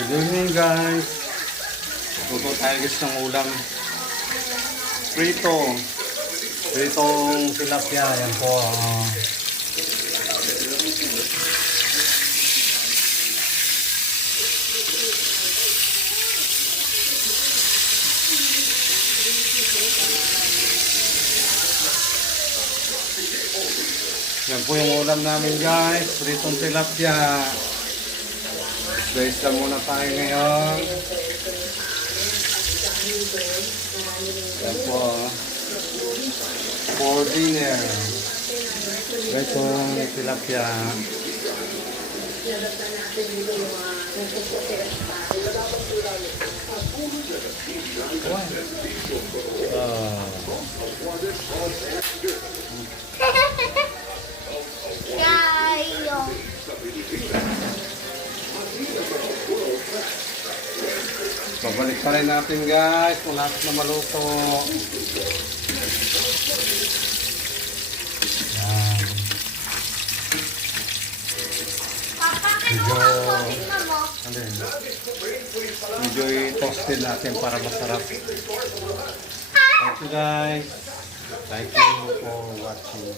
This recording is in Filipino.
Good evening guys. Luto tayo guys ng ulam. Prito. Pritong tilapia. Yan po. Yan po yung ulam namin guys. Pritong tilapia. Guys lang muna tayo ngayon. Yan po. For dinner. Pritong tilapia. Babalik pa rin natin guys kung lahat na maluto. Yan. Medyo i-toastin natin para masarap. Thank you guys. Thank you for watching.